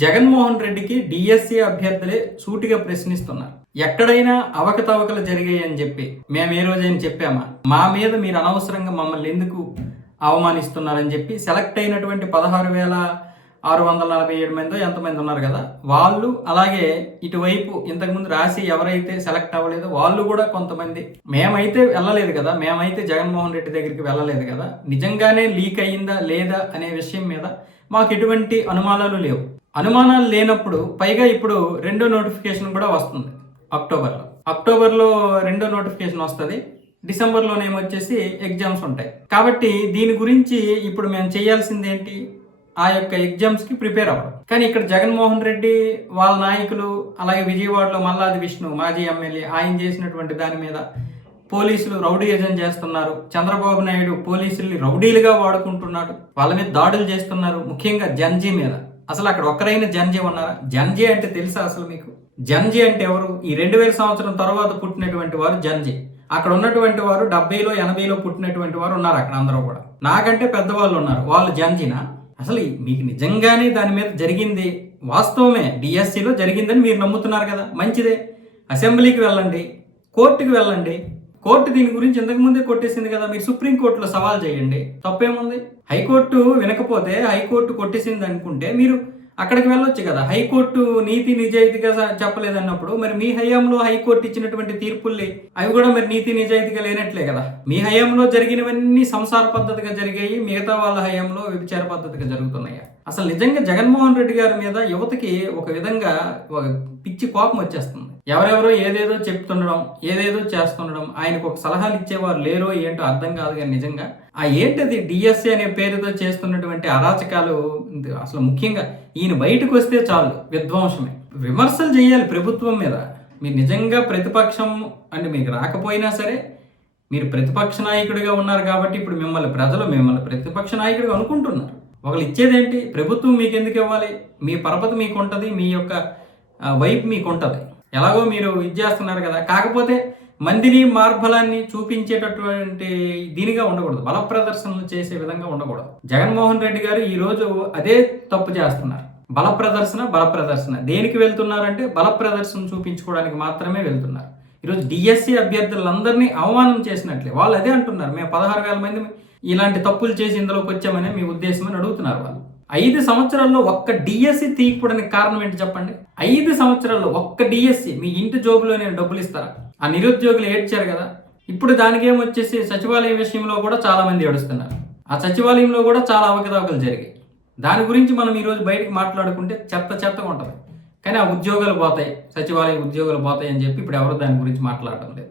జగన్మోహన్ రెడ్డికి డిఎస్సి అభ్యర్థులే సూటిగా ప్రశ్నిస్తున్నారు. ఎక్కడైనా అవకతవకలు జరిగాయని చెప్పి మేము ఏ రోజైనా చెప్పామా? మా మీద మీరు అనవసరంగా మమ్మల్ని ఎందుకు అవమానిస్తున్నారని చెప్పి సెలెక్ట్ అయినటువంటి 16,647 మందో ఎంతమంది ఉన్నారు కదా, వాళ్ళు అలాగే ఇటువైపు ఇంతకుముందు రాసి ఎవరైతే సెలెక్ట్ అవ్వలేదో వాళ్ళు కూడా కొంతమంది, మేమైతే వెళ్ళలేదు కదా, మేమైతే జగన్మోహన్ రెడ్డి దగ్గరికి వెళ్ళలేదు కదా, నిజంగానే లీక్ అయ్యిందా లేదా అనే విషయం మీద మాకు ఎటువంటి అనుమానాలు లేవు. అనుమానాలు లేనప్పుడు పైగా ఇప్పుడు రెండో నోటిఫికేషన్ కూడా వస్తుంది అక్టోబర్లో రెండో నోటిఫికేషన్ వస్తుంది. డిసెంబర్లోనేమొచ్చేసి ఎగ్జామ్స్ ఉంటాయి. కాబట్టి దీని గురించి ఇప్పుడు మేము చేయాల్సింది ఏంటి? ఆ యొక్క ఎగ్జామ్స్కి ప్రిపేర్ అవ్వడం. కానీ ఇక్కడ జగన్మోహన్ రెడ్డి వాళ్ళ నాయకులు, అలాగే విజయవాడలో మల్లాది విష్ణు మాజీ ఎమ్మెల్యే, ఆయన చేసినటువంటి దాని మీద పోలీసులు రౌడీయిజం చేస్తున్నారు. చంద్రబాబు నాయుడు పోలీసుల్ని రౌడీలుగా వాడుకుంటున్నాడు. వాళ్ళ మీద దాడులు చేస్తున్నారు, ముఖ్యంగా జన్జీ మీద. అసలు అక్కడ ఒక్కరైనా జన్జీ ఉన్నారా? జన్జీ అంటే తెలుసా అసలు మీకు? జన్జీ అంటే ఎవరు? ఈ 2000 సంవత్సరం తర్వాత పుట్టినటువంటి వారు జన్జీ. అక్కడ ఉన్నటువంటి వారు 70లో 80లో పుట్టినటువంటి వారు ఉన్నారు అక్కడ, అందరూ కూడా నాకంటే పెద్దవాళ్ళు ఉన్నారు. వాళ్ళు జన్జీనా? అసలు మీకు నిజంగానే దాని మీద జరిగింది వాస్తవమే, డిఎస్సిలో జరిగిందని మీరు నమ్ముతున్నారు కదా, మంచిదే. అసెంబ్లీకి వెళ్ళండి, కోర్టుకి వెళ్ళండి. కోర్టు దీని గురించి ఇంతకుముందే కొట్టేసింది కదా, మీరు సుప్రీంకోర్టులో సవాల్ చేయండి, తప్పేముంది? హైకోర్టు వినకపోతే హైకోర్టు కొట్టేసింది అనుకుంటే మీరు అక్కడికి వెళ్ళొచ్చు కదా. హైకోర్టు నీతి నిజాయితీగా చెప్పలేదన్నప్పుడు మరి మీ హయాంలో హైకోర్టు ఇచ్చినటువంటి తీర్పుల్ని అవి కూడా మరి నీతి నిజాయితీగా లేనట్లే కదా. మీ హయాంలో జరిగినవన్నీ సంసార పద్ధతిగా జరిగాయి, మిగతా వాళ్ళ హయాంలో వ్యభిచార పద్ధతిగా జరుగుతున్నాయి. అసలు నిజంగా జగన్మోహన్ రెడ్డి గారి మీద యువతకి ఒక విధంగా ఒక పిచ్చి కోపం వచ్చేస్తుంది. ఎవరెవరో ఏదేదో చెప్తుండడం, ఏదేదో చేస్తుండడం, ఆయనకు ఒక సలహాలు ఇచ్చేవారు లేరో ఏంటో అర్థం కాదు. కానీ నిజంగా ఆ ఏంటది డిఎస్సి అనే పేరుతో చేస్తున్నటువంటి అరాచకాలు, అసలు ముఖ్యంగా ఈయన బయటకు వస్తే చాలు విధ్వంసమే. విమర్శలు చేయాలి ప్రభుత్వం మీద. మీరు నిజంగా ప్రతిపక్షం అంటే మీకు రాకపోయినా సరే, మీరు ప్రతిపక్ష నాయకుడిగా ఉన్నారు కాబట్టి ఇప్పుడు ప్రజలు మిమ్మల్ని ప్రతిపక్ష నాయకుడిగా అనుకుంటున్నారు. ఒకళ్ళు ఇచ్చేదేంటి? ప్రభుత్వం మీకు ఎందుకు ఇవ్వాలి? మీ పరపతి మీకు ఉంటుంది, మీ యొక్క వైపు మీకు ఉంటుంది. ఎలాగో మీరు ఇది చేస్తున్నారు కదా. కాకపోతే మందిని మార్బలాన్ని చూపించేటటువంటి దీనిగా ఉండకూడదు, బల ప్రదర్శనలు చేసే విధంగా ఉండకూడదు. జగన్మోహన్ రెడ్డి గారు ఈరోజు అదే తప్పు చేస్తున్నారు. బల ప్రదర్శన దేనికి వెళ్తున్నారంటే బల ప్రదర్శన చూపించుకోవడానికి మాత్రమే వెళ్తున్నారు. ఈరోజు డిఎస్సి అభ్యర్థులందరినీ అవమానం చేసినట్లే వాళ్ళు అదే అంటున్నారు. మేము 16,000 మంది ఇలాంటి తప్పులు చేసి ఇందులోకి వచ్చామని మీ ఉద్దేశం అని అడుగుతున్నారు వాళ్ళు. 5 సంవత్సరాల్లో ఒక్క డిఎస్సి తీయకపోవడానికి కారణం ఏంటి చెప్పండి? 5 సంవత్సరాల్లో ఒక్క డిఎస్సి మీ ఇంటి జోబులోనే డబ్బులు ఇస్తారా? ఆ నిరుద్యోగులు ఏడ్చారు కదా. ఇప్పుడు దానికి ఏమొచ్చేసి సచివాలయం విషయంలో కూడా చాలా మంది ఏడుస్తున్నారు. ఆ సచివాలయంలో కూడా చాలా అవకతవకలు జరిగాయి. దాని గురించి మనం ఈరోజు బయటకు మాట్లాడుకుంటే చెత్తగా ఉంటుంది. కానీ ఆ ఉద్యోగాలు పోతాయి, సచివాలయ ఉద్యోగాలు పోతాయి అని చెప్పి ఇప్పుడు ఎవరు దాని గురించి మాట్లాడటం లేదు.